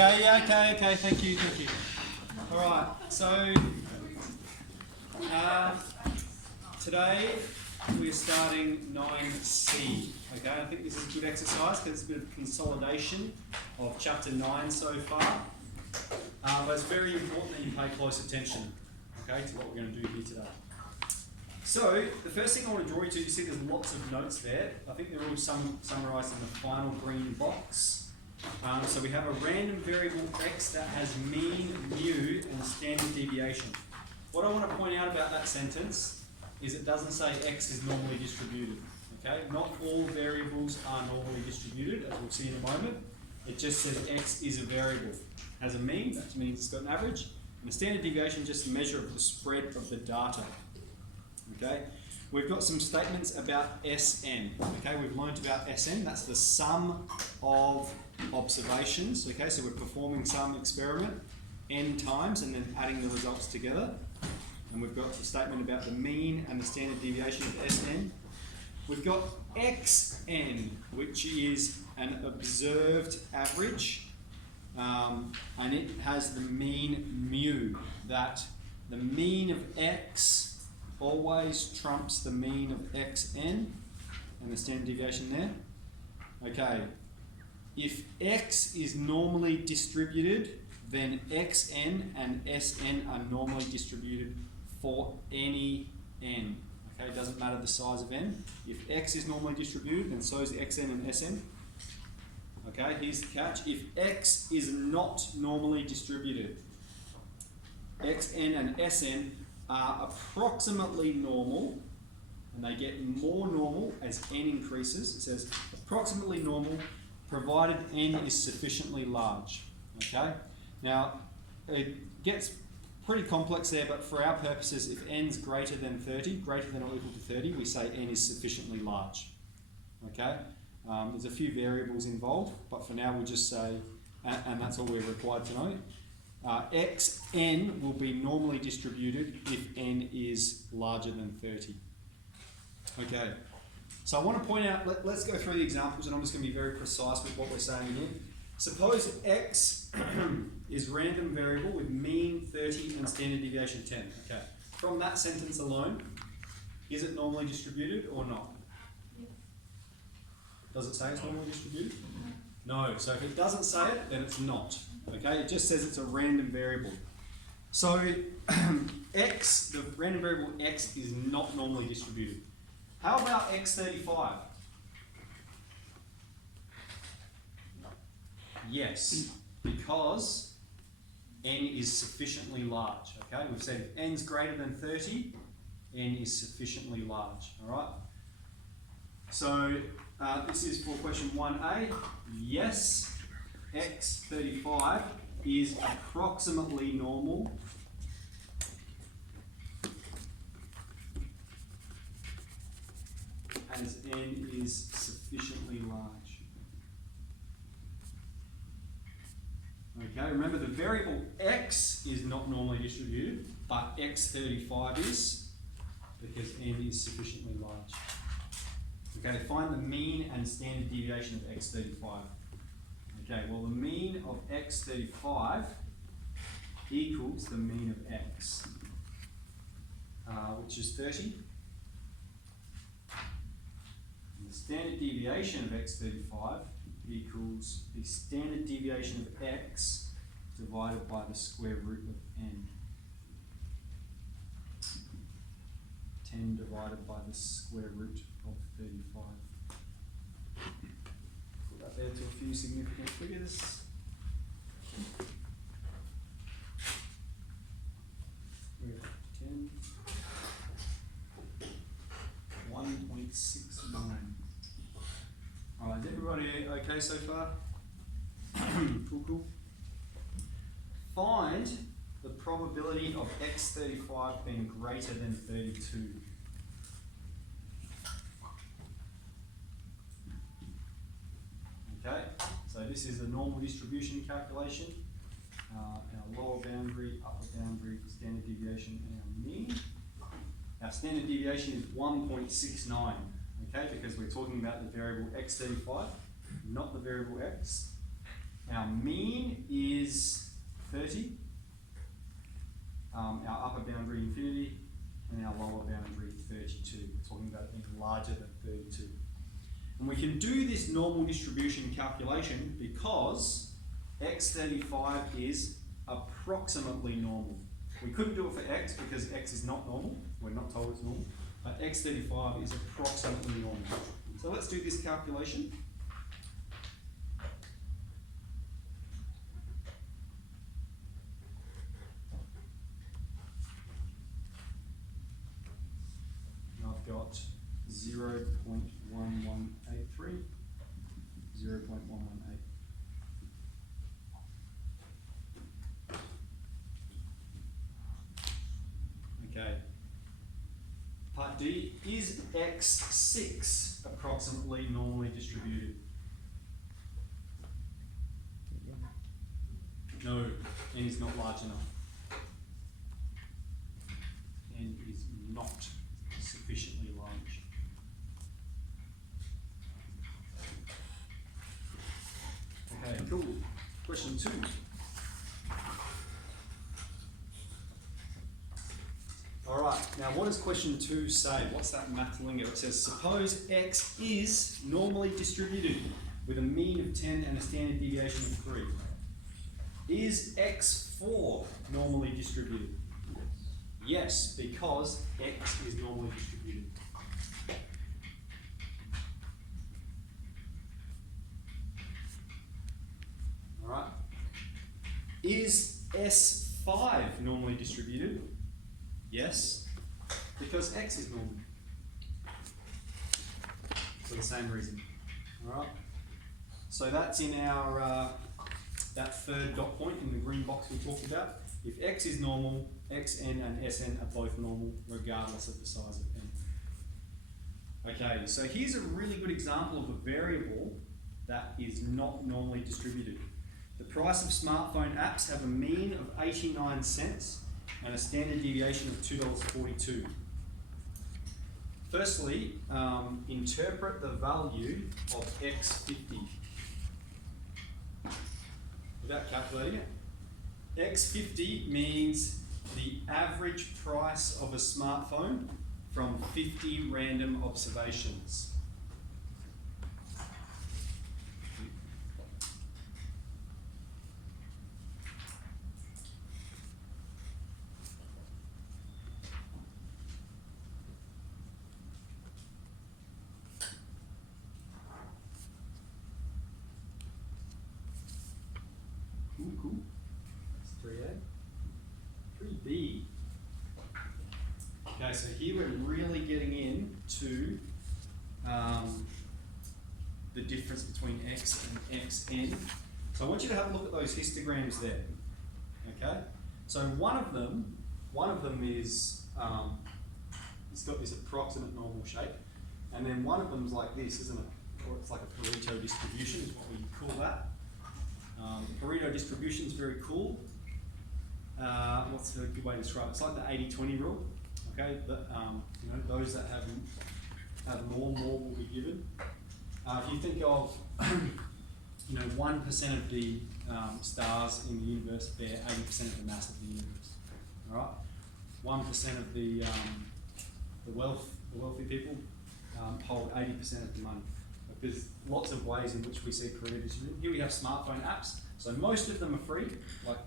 Okay, yeah, okay, thank you. All right, so today we're starting 9C, okay? I think this is a good exercise because it's a bit of consolidation of chapter 9 so far, but it's very important that you pay close attention, okay, to what we're going to do here today. So, the first thing I want to draw you to, you see there's lots of notes there. I think they're all summarised in the final green box. So we have a random variable x that has mean, mu, and standard deviation. What I want to point out about that sentence is it doesn't say x is normally distributed. Okay? Not all variables are normally distributed, as we'll see in a moment. It just says x is a variable. Has a mean, that means it's got an average, and the standard deviation is just a measure of the spread of the data. Okay? We've got some statements about Sn. Okay, we've learnt about Sn. That's the sum of observations. Okay, so we're performing some experiment n times and then adding the results together. And we've got the statement about the mean and the standard deviation of Sn. We've got Xn, which is an observed average, and it has the mean mu. That the mean of x always trumps the mean of xn, and the standard deviation there. Okay, if x is normally distributed, then xn and Sn are normally distributed for any n. Okay, it doesn't matter the size of n. If x is normally distributed, then so is xn and Sn. Okay, here's the catch. If x is not normally distributed, xn and Sn are approximately normal, and they get more normal as n increases. It says approximately normal provided n is sufficiently large. Okay, now it gets pretty complex there, but for our purposes, if n's greater than 30, greater than or equal to 30, we say n is sufficiently large. Okay, there's a few variables involved, but for now we'll just say, and that's all we're required to know. Xn will be normally distributed if n is larger than 30. Okay, so I want to point out, let's go through the examples, and I'm just going to be very precise with what we're saying here. Suppose x is random variable with mean 30 and standard deviation 10. Okay, from that sentence alone, is it normally distributed or not? Does it say it's normally distributed? No, so if it doesn't say it, then it's not. Okay, it just says it's a random variable. So x, the random variable x, is not normally distributed. How about x35? Yes, because n is sufficiently large. Okay, we've said if n's greater than 30, n is sufficiently large. All right. So this is for question 1a. Yes, x35 is approximately normal as n is sufficiently large. Okay, remember the variable x is not normally distributed, but x35 is, because n is sufficiently large. Okay, find the mean and standard deviation of x35. Okay, well the mean of x35 equals the mean of x, which is 30. And the standard deviation of x35 equals the standard deviation of x divided by the square root of n. 10 divided by the square root of 35. Put that there to a few significant figures. We have 10. 1.69. Alright, is everybody okay so far? Cool. Find the probability of x35 being greater than 32. Okay, so this is a normal distribution calculation. Our lower boundary, upper boundary, standard deviation, and our mean. Our standard deviation is 1.69, okay, because we're talking about the variable x35, not the variable x. our mean is 30, our upper boundary infinity, and our lower boundary 32. We're talking about it being larger than 32. And we can do this normal distribution calculation because x35 is approximately normal. We couldn't do it for x because x is not normal. We're not told it's normal. But x35 is approximately normal. So let's do this calculation. I've got 0.1183, 0.118. Okay. Part D, is x6 approximately normally distributed? No, n is not large enough. N is not sufficiently large. Okay, cool. Question 2. All right, now what does question 2 say? What's that math lingo? It says, suppose x is normally distributed with a mean of 10 and a standard deviation of 3. Is x4 normally distributed? Yes, because x is normally distributed. All right. Is S5 normally distributed? Yes, because x is normal. For the same reason. All right. So that's in our that third dot point in the green box we talked about. If x is normal, xn and Sn are both normal regardless of the size of n. Okay, so here's a really good example of a variable that is not normally distributed. The price of smartphone apps have a mean of 89 cents and a standard deviation of $2.42. Firstly, interpret the value of x50 without calculating it. X50 means the average price of a smartphone from 50 random observations. Cool. That's 3A. 3B. Okay, so here we're really getting into the difference between x and xn. So I want you to have a look at those histograms there. Okay, so one of them is it's got this approximate normal shape, and then one of them is like this, isn't it? Or it's like a Burrito distribution is what we call that. Burrito distribution is very cool. What's a good way to describe it? It's like the 80-20 rule. Okay, but, you know, those that have more will be given. If you think of, 1% of the stars in the universe bear 80% of the mass of the universe. All right, 1% of the wealthy people hold 80% of the money. There's lots of ways in which we see Burrito distribution. Here we have smartphone apps. So most of them are free, like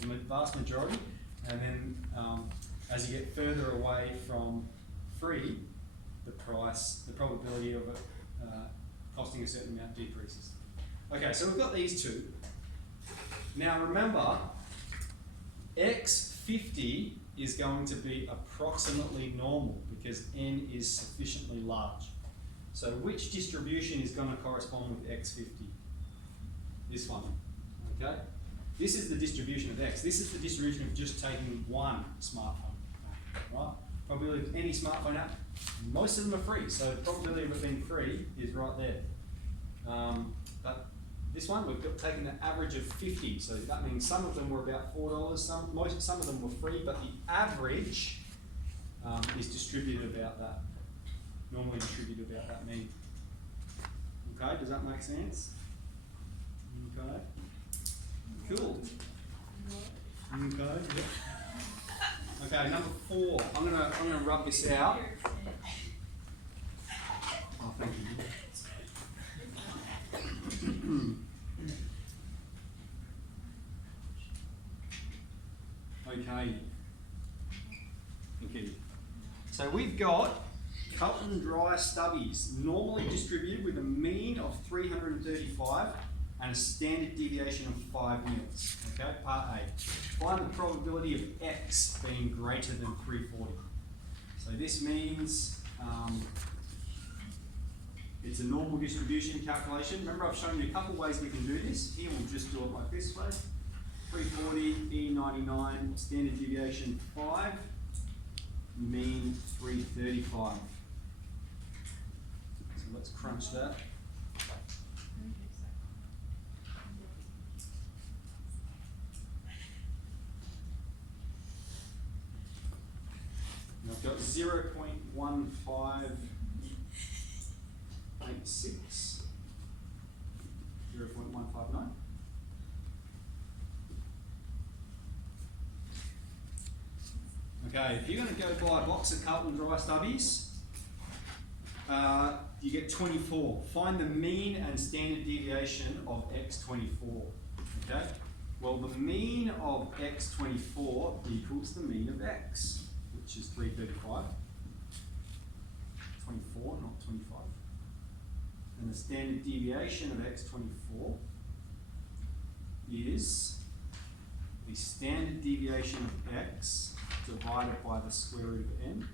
the vast majority. And then as you get further away from free, the probability of it costing a certain amount decreases. Okay, so we've got these two. Now remember, x50 is going to be approximately normal because n is sufficiently large. So which distribution is going to correspond with x50? This one, okay? This is the distribution of x. This is the distribution of just taking one smartphone app, right? Probability of any smartphone app, most of them are free, so the probability of it being free is right there. But this one, we've taken the average of 50, so that means some of them were about $4, some of them were free, but the average is distributed about that. Normally distributed about that mean. Okay, does that make sense? Okay. Cool. Okay. Okay, number 4. I'm gonna rub this out. Oh, thank you. Okay. Okay. So we've got cut and dry stubbies, normally distributed with a mean of 335 and a standard deviation of 5 mils. Okay, part A. Find the probability of x being greater than 340. So this means it's a normal distribution calculation. Remember, I've shown you a couple ways we can do this. Here we'll just do it like this way. 340, E99, standard deviation 5, mean 335. So let's crunch that. And I've got 0.1586, 0.159. Okay, if you're going to go buy a box of cut and dry stubbies, you get 24. Find the mean and standard deviation of x24. Okay? Well, the mean of x24 equals the mean of x, which is 335. 24, not 25. And the standard deviation of x24 is the standard deviation of x divided by the square root of n.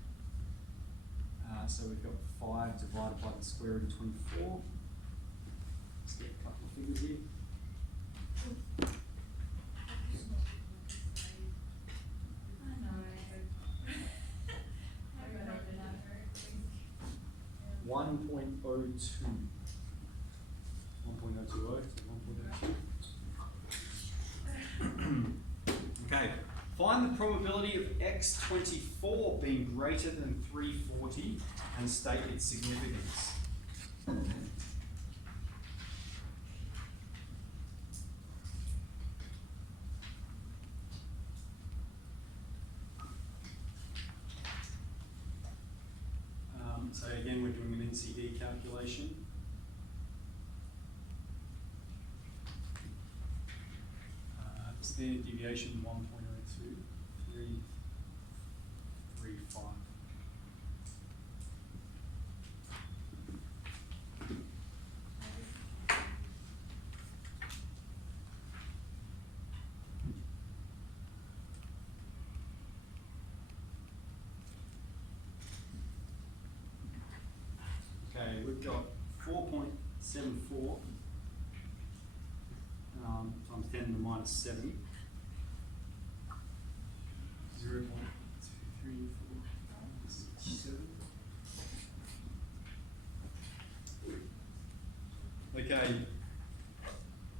So we've got 5 divided by the square root of 24. Let's get a couple of figures here. One point oh two. 1.020 to 1.02. Okay. Find the probability of x24 being greater than 340 and state its significance. So again, we're doing an NCD calculation. Standard deviation 1.02, 335. Okay, we've got 4.74 times 10 to the minus 7. 0.234, 7. Okay,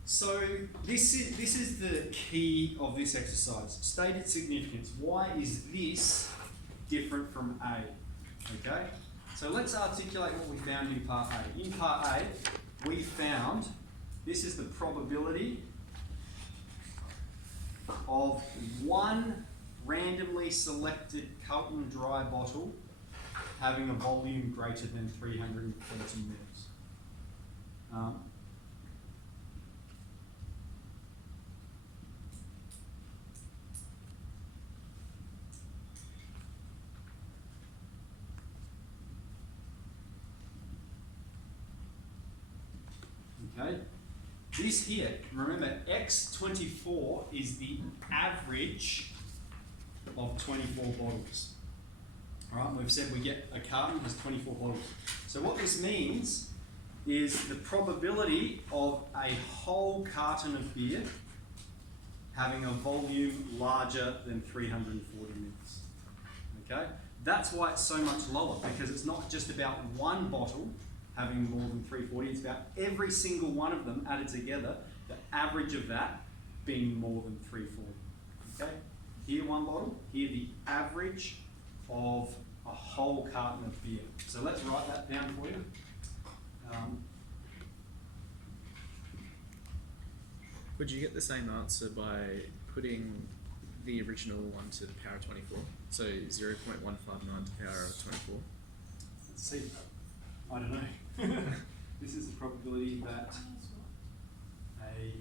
so this is the key of this exercise. State its significance. Why is this different from A? Okay, so let's articulate what we found in part A. In part A, we found this is the probability of one randomly selected cut and dry bottle having a volume greater than 330 mils. Okay, this here, remember, x24 is the average of 24 bottles. All right, we've said we get a carton has 24 bottles. So what this means is the probability of a whole carton of beer having a volume larger than 340 mils. Okay, that's why it's so much lower, because it's not just about one bottle having more than 340, it's about every single one of them added together, the average of that being more than 340. Okay, here one bottle, here the average of a whole carton of beer. So let's write that down for you. Would you get the same answer by putting the original one to the power of 24? So 0.159 to the power of 24? Let's see. I don't know. This is the probability that a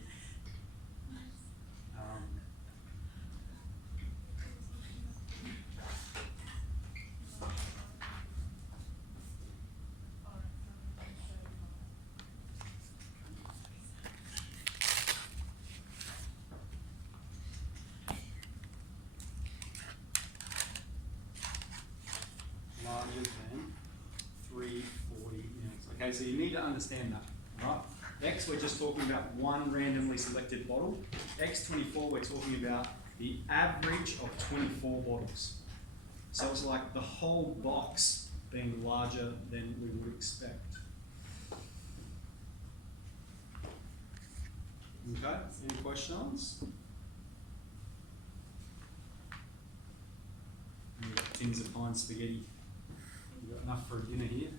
larger than 340 mils. Okay, so you need to understand that, right? X, we're just talking about one randomly selected bottle. X24, we're talking about the average of 24 bottles. So it's like the whole box being larger than we would expect. Okay, any questions? You've got tins of Heinz spaghetti. You've got enough for dinner here?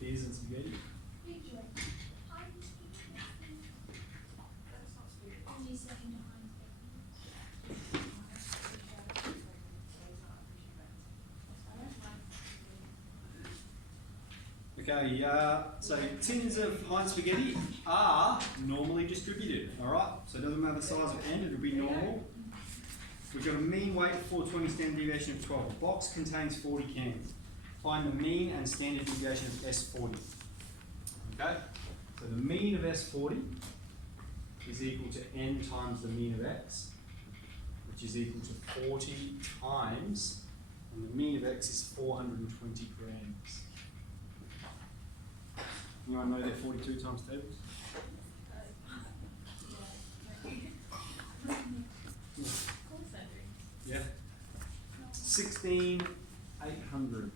Beers and spaghetti? Okay, so tins of Heinz spaghetti are normally distributed, alright? So it doesn't matter the size of end, it'll be normal. We've got a mean weight of 420, standard deviation of 12. The box contains 40 cans. Find the mean and standard deviation of S40. Okay, so the mean of S40 is equal to n times the mean of X, which is equal to 40 times, and the mean of X is 420 grams. Anyone know their 42 times tables? Yeah. 16,800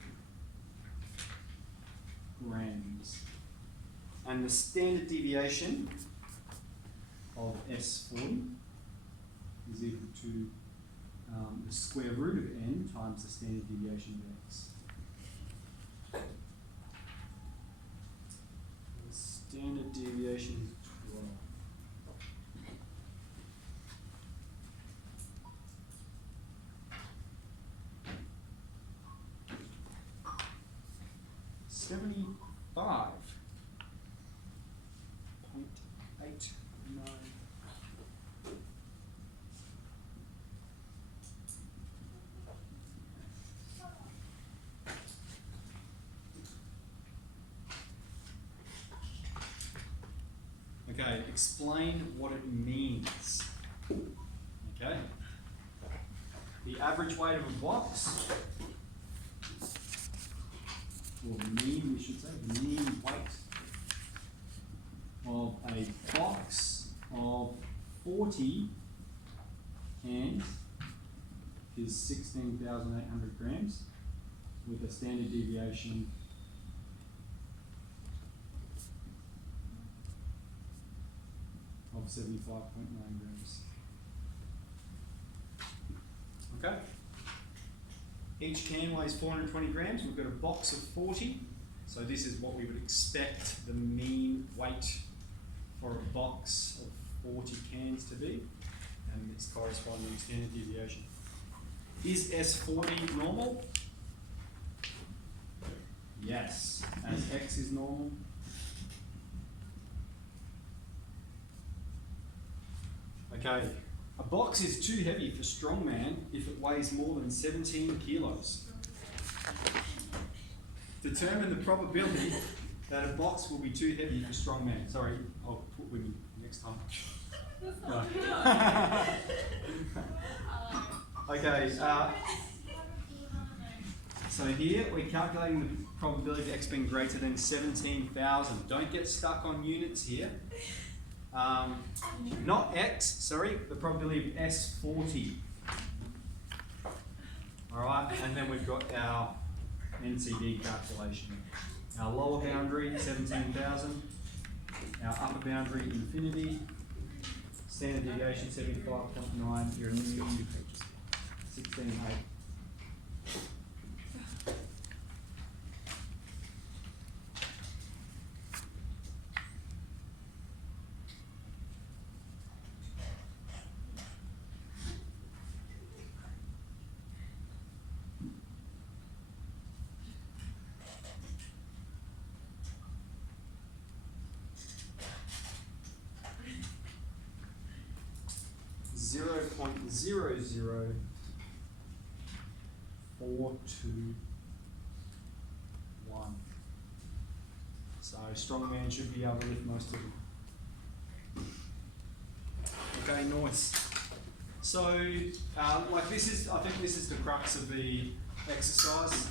grams. And the standard deviation of S40 is equal to the square root of n times the standard deviation of X. The standard deviation is 12. $75.89. Okay, explain what it means. Okay. The average weight of a box, or the mean, we should say, the mean weight of a box of 40 cans is 16,800 grams with a standard deviation of 75.9 grams. Okay. Each can weighs 420 grams. We've got a box of 40. So this is what we would expect the mean weight for a box of 40 cans to be. And its corresponding standard deviation. Is S40 normal? Yes. As X is normal. Okay. A box is too heavy for strongman if it weighs more than 17 kilos. Determine the probability that a box will be too heavy for strongman. Sorry, I'll put women next time. No. Okay, so here we're calculating the probability of X being greater than 17,000. Don't get stuck on units here. Not X, sorry, the probability of S40. Alright, and then we've got our NCD calculation. Our lower boundary, 17,000. Our upper boundary, infinity. Standard deviation, 75.9. You're in 16.8. 0.00421. So strongman should be able to lift most of them. Okay, nice. So, like this is, I think this is the crux of the exercise.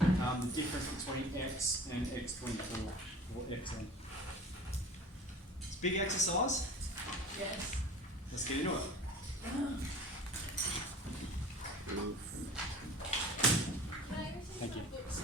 The difference between x and x24 or xn. It's a big exercise. Yes. Let's get into it. Oof. Can I Thank you.